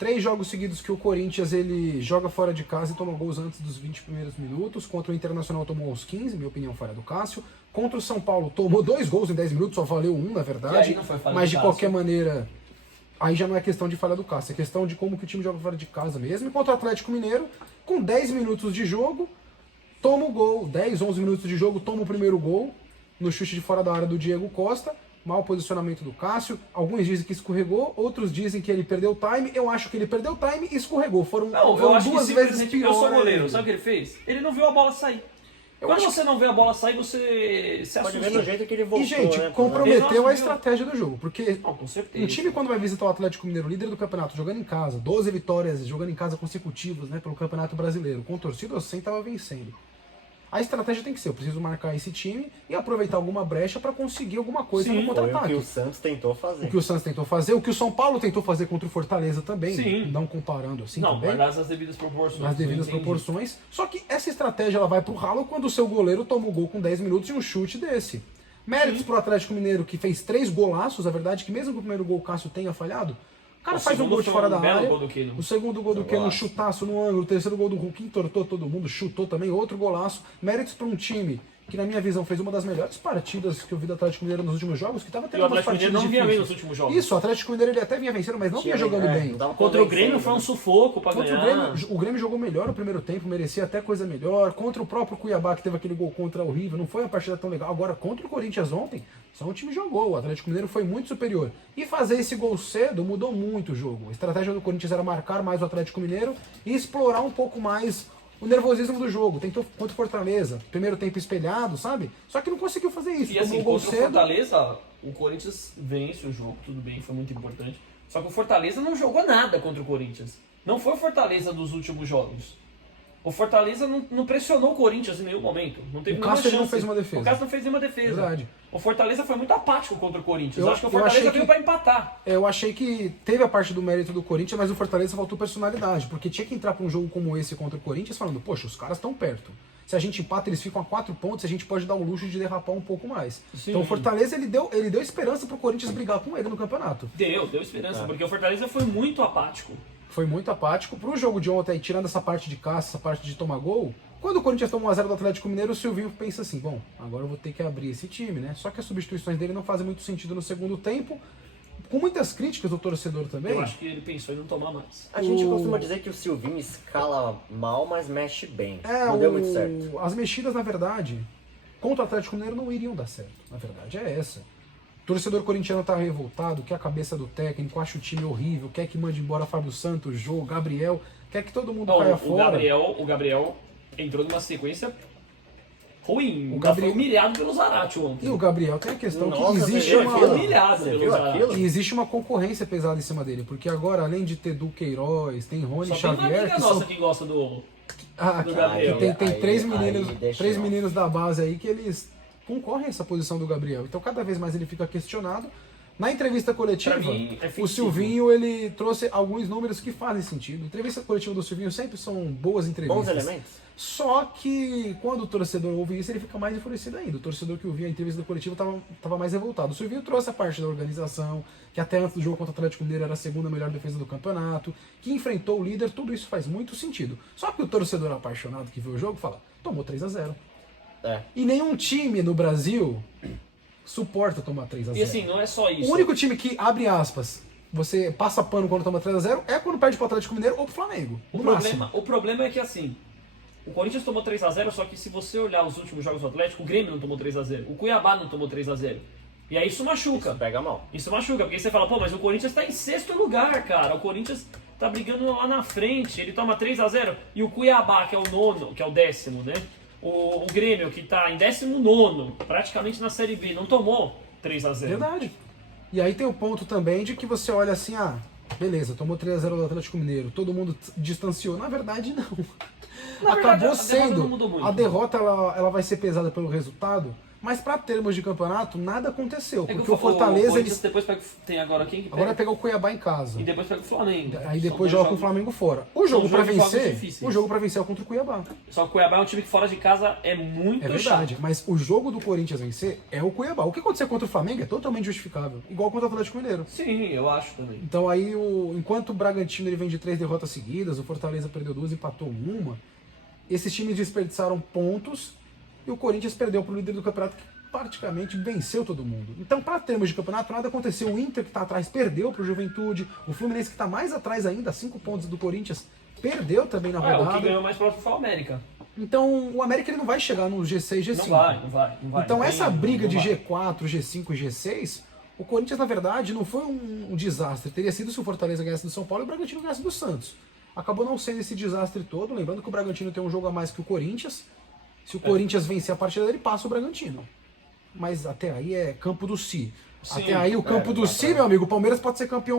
3 jogos seguidos que o Corinthians ele joga fora de casa e toma gols antes dos 20 primeiros minutos. Contra o Internacional tomou aos 15, minha opinião falha do Cássio. Contra o São Paulo tomou 2 gols em 10 minutos, só valeu 1 na verdade. Mas de qualquer maneira, aí já não é questão de falha do Cássio, é questão de como que o time joga fora de casa mesmo. E contra o Atlético Mineiro, com 10 minutos de jogo, toma o gol. 10, 11 minutos de jogo, toma o primeiro gol no chute de fora da área do Diego Costa. Mau posicionamento do Cássio. Alguns dizem que escorregou, outros dizem que ele perdeu o time. Eu acho que ele perdeu o time e escorregou. Foram duas vezes pior. Eu sou goleiro, sabe o que ele fez? Ele não viu a bola sair. Quando você não vê a bola sair, você se assusta. Pode ver no jeito que ele voltou, E, gente, né? comprometeu a estratégia do jogo. Porque com certeza. um time, quando vai visitar o Atlético Mineiro, líder do campeonato, jogando em casa, 12 vitórias jogando em casa consecutivas, né, pelo Campeonato Brasileiro, com torcida ou sem, tava vencendo. A estratégia tem que ser, eu preciso marcar esse time e aproveitar alguma brecha para conseguir alguma coisa no contra-ataque. Foi o que o Santos tentou fazer. O que o Santos tentou fazer, o que o São Paulo tentou fazer contra o Fortaleza também, Sim. não comparando assim não, também. mas nas devidas proporções. Nas devidas proporções. Só que essa estratégia ela vai pro ralo quando o seu goleiro toma o gol com 10 minutos e um chute desse. Méritos pro Atlético Mineiro, que fez 3 golaços, a verdade é que mesmo que o primeiro gol o Cássio tenha falhado, o cara faz um gol de fora da área. O segundo gol do Keno, um chutaço no ângulo. O terceiro gol do Hulk entortou todo mundo, chutou também, outro golaço. Méritos para um time que, na minha visão, fez uma das melhores partidas que eu vi do Atlético Mineiro nos últimos jogos, que tava tendo umas partidas não vinha bem difíceis. nos últimos jogos. Isso, o Atlético Mineiro ele até vinha vencendo, mas não vinha jogando bem. Contra o Grêmio foi um sufoco pra Contra ganhar. o Grêmio jogou melhor no primeiro tempo, merecia até coisa melhor. Contra o próprio Cuiabá, que teve aquele gol contra horrível, não foi uma partida tão legal. Agora, contra o Corinthians ontem, só um time jogou. O Atlético Mineiro foi muito superior. E fazer esse gol cedo mudou muito o jogo. A estratégia do Corinthians era marcar mais o Atlético Mineiro e explorar um pouco mais o nervosismo do jogo. Tentou contra o Fortaleza, primeiro tempo espelhado, sabe? Só que não conseguiu fazer isso. E assim, gol contra cedo. o Fortaleza, o Corinthians vence o jogo, tudo bem, foi muito importante. Só que o Fortaleza não jogou nada contra o Corinthians. Não foi o Fortaleza dos últimos jogos. O Fortaleza não pressionou o Corinthians em nenhum momento. Não teve O Cássio chance. não fez uma defesa. O Cássio não fez nenhuma defesa. Verdade. O Fortaleza foi muito apático contra o Corinthians. Eu Acho que o Fortaleza veio pra empatar. Eu achei que teve a parte do mérito do Corinthians, mas o Fortaleza faltou personalidade, porque tinha que entrar pra um jogo como esse contra o Corinthians falando, poxa, os caras estão perto. Se a gente empata, eles ficam a 4 pontos, a gente pode dar o luxo de derrapar um pouco mais. Sim. Então o Fortaleza ele deu esperança pro Corinthians brigar com ele no campeonato. Deu esperança, porque o Fortaleza foi muito apático. Foi muito apático. Pro jogo de ontem, tirando essa parte de caça, essa parte de tomar gol, quando o Corinthians toma 1x0 do Atlético Mineiro, o Silvinho pensa assim, bom, agora eu vou ter que abrir esse time, né? Só que as substituições dele não fazem muito sentido no segundo tempo, com muitas críticas do torcedor também. Eu acho que ele pensou em não tomar mais. A gente costuma dizer que o Silvinho escala mal, mas mexe bem. É, não deu muito certo. As mexidas, na verdade, contra o Atlético Mineiro não iriam dar certo. Na verdade, é essa. O torcedor corintiano tá revoltado, quer a cabeça do técnico, acha o time horrível, quer que mande embora Fábio Santos, Jô, Gabriel, quer que todo mundo caia fora. O Gabriel entrou numa sequência ruim. O Gabriel Foi humilhado pelo Zarate ontem. E o Gabriel tem a questão Nossa, que existe você viu Foi aquilo? humilhado Você pelo viu Zarate. aquilo? E existe uma concorrência pesada em cima dele, porque agora, além de ter Duqueiroz, tem Rony Só tem uma Xavier, amiga que nossa são... que gosta do... Ah, do cara, Gabriel. que tem Aí- três aí meninos, deixa três eu- meninos da base aí que eles concorrem a essa posição do Gabriel. Então cada vez mais ele fica questionado. Na entrevista coletiva, Pra mim, é o fictício. Silvinho ele trouxe alguns números que fazem sentido. A entrevista coletiva do Silvinho sempre são boas entrevistas. Bons elementos. Só que quando o torcedor ouve isso, ele fica mais enfurecido ainda. O torcedor que ouvia a entrevista coletiva estava mais revoltado. O Silvinho trouxe a parte da organização, que até antes do jogo contra o Atlético Mineiro era a segunda melhor defesa do campeonato, que enfrentou o líder, tudo isso faz muito sentido. Só que o torcedor apaixonado que viu o jogo fala, tomou 3-0. É. E nenhum time no Brasil suporta tomar 3-0. E assim, não é só isso. O único time que, abre aspas, você passa pano quando toma 3-0 é quando perde pro Atlético Mineiro ou pro Flamengo. No máximo. O problema é que assim, o Corinthians tomou 3-0, só que se você olhar os últimos jogos do Atlético, o Grêmio não tomou 3-0, o Cuiabá não tomou 3-0. E aí isso machuca. Isso pega mal. Isso machuca, porque você fala, pô, mas o Corinthians tá em 6º lugar, cara. O Corinthians tá brigando lá na frente, ele toma 3-0. E o Cuiabá, que é o 9º, que é o 10º, né? O Grêmio, que tá em 19º, praticamente na Série B, não tomou 3-0. Verdade. E aí tem o ponto também de que você olha assim, ah, beleza, tomou 3-0 do Atlético Mineiro, todo mundo distanciou. Na verdade, não. Na verdade, Acabou a derrota sendo. não mudou muito. A derrota ela vai ser pesada pelo resultado, Mas para termos de campeonato, nada aconteceu. É que Porque o Fortaleza... O Corinthians Eles... depois tem agora quem que pega? Agora vai pegar o Cuiabá em casa. E depois pega o Flamengo. Aí São depois dois joga com o jogos- Flamengo fora. O jogo São para jogos vencer... difíceis. O jogo para vencer é contra o Cuiabá. Só que o Cuiabá é um time que fora de casa é muito É verdade, chato. mas o jogo do Corinthians vencer é o Cuiabá. O que acontecer contra o Flamengo é totalmente justificável. Igual contra o Atlético Mineiro. Sim, eu acho também. Então aí, enquanto o Bragantino ele vem de 3 derrotas seguidas, o Fortaleza perdeu 2 e empatou uma, esses times desperdiçaram pontos e o Corinthians perdeu para o líder do campeonato que praticamente venceu todo mundo. Então, para termos de campeonato, nada aconteceu. O Inter, que está atrás, perdeu para o Juventude. O Fluminense, que está mais atrás ainda, 5 pontos do Corinthians, perdeu também na O que rodada. ganhou mais próximo foi o América. Então, o América ele não vai chegar no G6, G5. Não vai. Então, Não essa tem- briga não de vai. G4, G5 e G6, o Corinthians, na verdade, não foi um desastre. Teria sido se o Fortaleza ganhasse do São Paulo e o Bragantino ganhasse do Santos. Acabou não sendo esse desastre todo. Lembrando que o Bragantino tem um jogo a mais que o Corinthians. Se o Corinthians vencer a partida dele, passa o Bragantino. Mas até aí é campo do Si. Sim, Até aí o campo do Si, meu amigo, o Palmeiras pode ser campeão